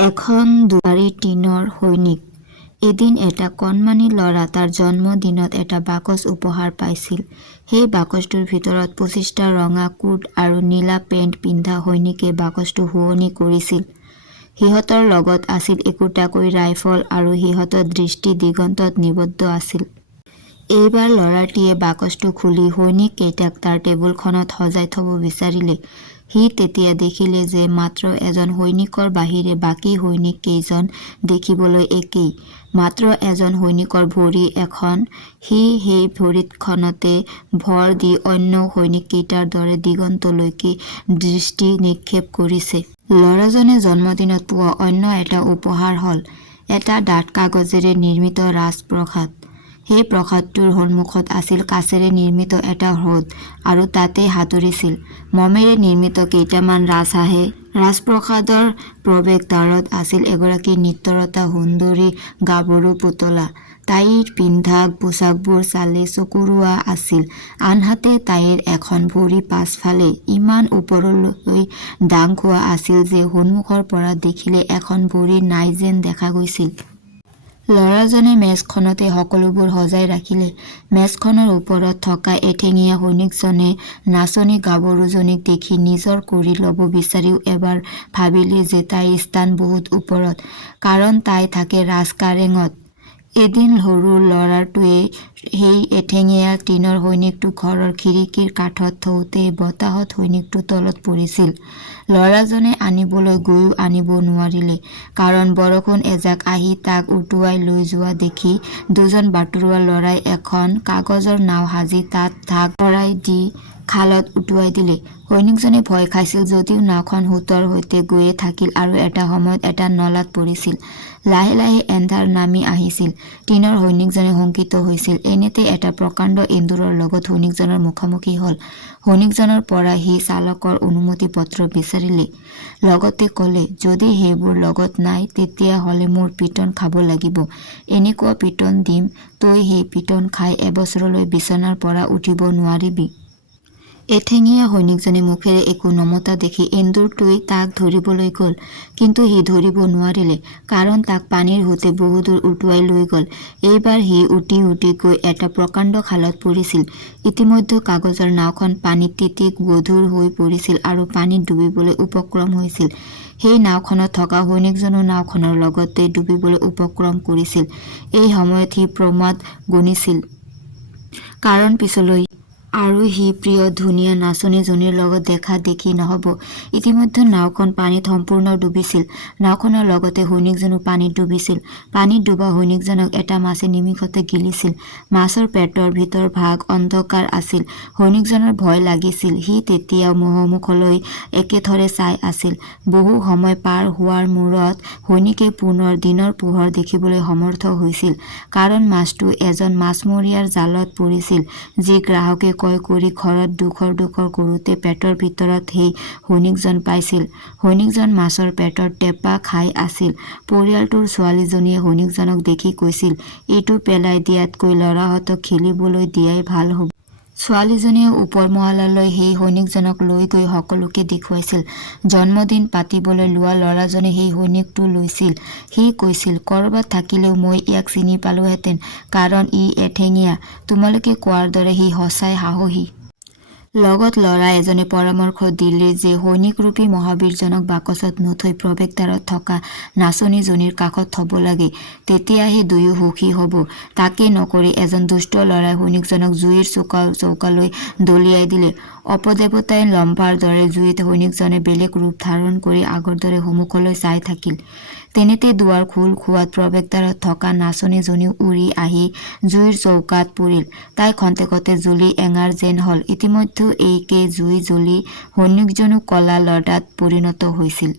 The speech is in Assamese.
এখন দুৱাৰী টিনৰ সৈনিক। এদিন এটা কণমানি ল'ৰা তাৰ জন্মদিনত এটা বাকচ উপহাৰ পাইছিল। সেই বাকচটোৰ ভিতৰত ২৫টা ৰঙা কোট আৰু নীলা পেণ্ট পিন্ধা সৈনিকে বাকচটো শুৱনি কৰিছিল। সিহঁতৰ লগত আছিল একোটাকৈ ৰাইফল আৰু সিহঁতৰ দৃষ্টি দিগন্তত নিবদ্ধ আছিল। এইবাৰ ল'ৰাটিয়ে বাকচটো খুলি সৈনিক কেইটাক তাৰ টেবুলখনত সজাই থব বিচাৰিলে। সি তেতিয়া দেখিলে যে মাত্ৰ এজন সৈনিকৰ বাহিৰে বাকী সৈনিক কেইজন দেখিবলৈ একেই। মাত্ৰ এজন সৈনিকৰ ভৰি এখন। সি সেই ভৰিখনতে ভৰ দি অন্য সৈনিককেইটাৰ দৰে দিগন্তলৈকে দৃষ্টি নিক্ষেপ কৰিছে। ল'ৰাজনে জন্মদিনত পোৱা অন্য এটা উপহাৰ হ'ল এটা ডাঠ কাগজেৰে নিৰ্মিত ৰাজপ্ৰসাদ। সেই প্ৰসাদটোৰ সন্মুখত আছিল কাঁচেৰে নিৰ্মিত এটা হ্ৰদ আৰু তাতে সাঁতুৰিছিল মমেৰে নিৰ্মিত কেইটামান ৰাজহাঁহে। ৰাজপ্ৰসাদৰ প্ৰৱেশদ্বাৰত আছিল এগৰাকী নৃত্যৰতা সুন্দৰী গাভৰু পুতলা। তাইৰ পিন্ধা পোছাকবোৰ চালে চকুৰোৱা আছিল। আনহাতে তাইৰ এখন ভৰি পাছফালে ইমান ওপৰলৈ দাং খোৱা আছিল যে সন্মুখৰ পৰা দেখিলে এখন ভৰি নাই যেন দেখা গৈছিল। ল'ৰাজনে মেজখনতে সকলোবোৰ সজাই ৰাখিলে। মেজখনৰ ওপৰত থকা এঠেঙীয়া সৈনিকজনে নাচনী গাভৰুজনীক দেখি নিজৰ কৰি ল'ব বিচাৰিও এবাৰ ভাবিলে যে তাইৰ স্থান বহুত ওপৰত, কাৰণ তাই থাকে ৰাজকাৰেঙত। এদিন সৰু ল'ৰাটোৱে সেই এঠেঙীয়া টিনৰ সৈনিকটো ঘৰৰ খিৰিকীৰ কাষত থওঁতে বতাহত সৈনিকটো তলত পৰিছিল। ল'ৰাজনে আনিবলৈ গৈও আনিব নোৱাৰিলে, কাৰণ বৰষুণ এজাক আহি তাক উটুৱাই লৈ যোৱা দেখি দুজন বাটৰুৱা ল'ৰাই এখন কাগজৰ নাও সাজি তাত ঢাক ভৰাই দি খালত উটুৱাই দিলে। সৈনিকজনে ভয় খাইছিল যদিও নাওখন সোঁতৰ সৈতে গৈয়ে থাকিল আৰু এটা সময়ত এটা নলাত পৰিছিল। লাহে লাহে এন্ধাৰ নামি আহিছিল। টিনৰ সৈনিকজনে শংকিত হৈছিল। এনেতে এটা প্ৰকাণ্ড এন্দুৰৰ লগত সৈনিকজনৰ মুখামুখি হ'ল। সৈনিকজনৰ পৰা সি চালকৰ অনুমতি পত্ৰ বিচাৰিলে। লগতে ক'লে, যদি সেইবোৰ লগত নাই তেতিয়া হ'লে মোৰ পিটন খাব লাগিব। এনেকুৱা পিটন দিম তই সেই পিটন খাই এবছৰলৈ বিচনাৰ পৰা উঠিব নোৱাৰিবি। এঠেঙীয়া সৈনিকজনে মুখেৰে একো নমতা দেখি এন্দুৰটোৱে তাক ধৰিবলৈ গ'ল, কিন্তু সি ধৰিব নোৱাৰিলে, কাৰণ তাক পানীৰ সোঁতে বহুদূৰ উটুৱাই লৈ গ'ল। এইবাৰ সি উটি উটি গৈ এটা প্ৰকাণ্ড খালত পৰিছিল। ইতিমধ্যে কাগজৰ নাওখন পানীত তিতি গধুৰ হৈ পৰিছিল আৰু পানীত ডুবিবলৈ উপক্ৰম হৈছিল। সেই নাওখনত থকা সৈনিকজনো নাওখনৰ লগতে ডুবিবলৈ উপক্ৰম কৰিছিল। এই সময়ত সি প্ৰমাদ গণিছিল, কাৰণ পিছলৈ আৰু সি প্ৰিয় ধুনীয়া নাচনীজনীৰ লগত দেখা দেখি নহ'ব। ইতিমধ্যে নাওখন পানীত সম্পূৰ্ণ ডুবিছিল। নাওখনৰ লগতে সৈনিকজনো পানীত ডুবিছিল। পানীত ডুবা সৈনিকজনক এটা মাছে নিমিষতে গিলিছিল। মাছৰ পেটৰ ভিতৰ ভাগ অন্ধকাৰ আছিল। সৈনিকজনৰ ভয় লাগিছিল। সি তেতিয়াও সন্মুখলৈ একেথৰে চাই আছিল। বহু সময় পাৰ হোৱাৰ মূৰত সৈনিকে পুনৰ দিনৰ পোহৰ দেখিবলৈ সমৰ্থ হৈছিল, কাৰণ মাছটো এজন মাছমৰীয়াৰ জালত পৰিছিল, যি গ্ৰাহকে ক্ৰয় কৰি ঘৰত ডোখৰ ডোখৰ কৰোঁতে পেটৰ ভিতৰত সেই সৈনিকজন পাইছিল। সৈনিকজন মাছৰ পেটৰ টেপা খাই আছিল। পৰিয়ালটোৰ ছোৱালীজনীয়ে সৈনিকজনক দেখি কৈছিল, এইটো পেলাই দিয়াতকৈ ল'ৰাহঁতক খেলিবলৈ দিয়াই ভাল হ'ব। ছোৱালীজনীয়ে ওপৰ মহলালৈ সেই সৈনিকজনক লৈ গৈ সকলোকে দেখুৱাইছিল। জন্মদিন পাতিবলৈ লোৱা ল'ৰাজনে সেই সৈনিকটো লৈছিল। সি কৈছিল, ক'ৰবাত থাকিলেও মই ইয়াক চিনি পালোহেঁতেন, কাৰণ ই এঠেঙীয়া। তোমালোকে কোৱাৰ দৰে সি সঁচাই সাহসী। লগত ল'ৰা এজনে পৰামৰ্শ দিলে যে সৈনিকৰূপী মহাবীৰজনক বাকচত নথৈ প্ৰৱেশদ্বাৰত থকা নাচনীজনীৰ কাষত থ'ব লাগে। তেতিয়াহে দুয়ো সুখী হ'ব। তাকে নকৰি এজন দুষ্ট ল'ৰাই সৈনিকজনক জুইৰ চৌকালৈ দলিয়াই দিলে। অপদেৱতাই লম্ভাৰ দৰে জুইত সৈনিকজনে বেলেগ ৰূপ ধাৰণ কৰি আগৰ দৰে সন্মুখলৈ চাই থাকিল। তেনেতে দুৱাৰ খোল খোৱাত প্ৰৱেশদ্বাৰত থকা নাচনীজনীও উৰি আহি জুইৰ চৌকাত পৰিল। তাই খন্তেকতে জ্বলি এঙাৰ যেন হ'ল। ইতিমধ্যে এইকে জুই জ্বলি সৈনিকজনো কলা লডাত পৰিণত হৈছিল।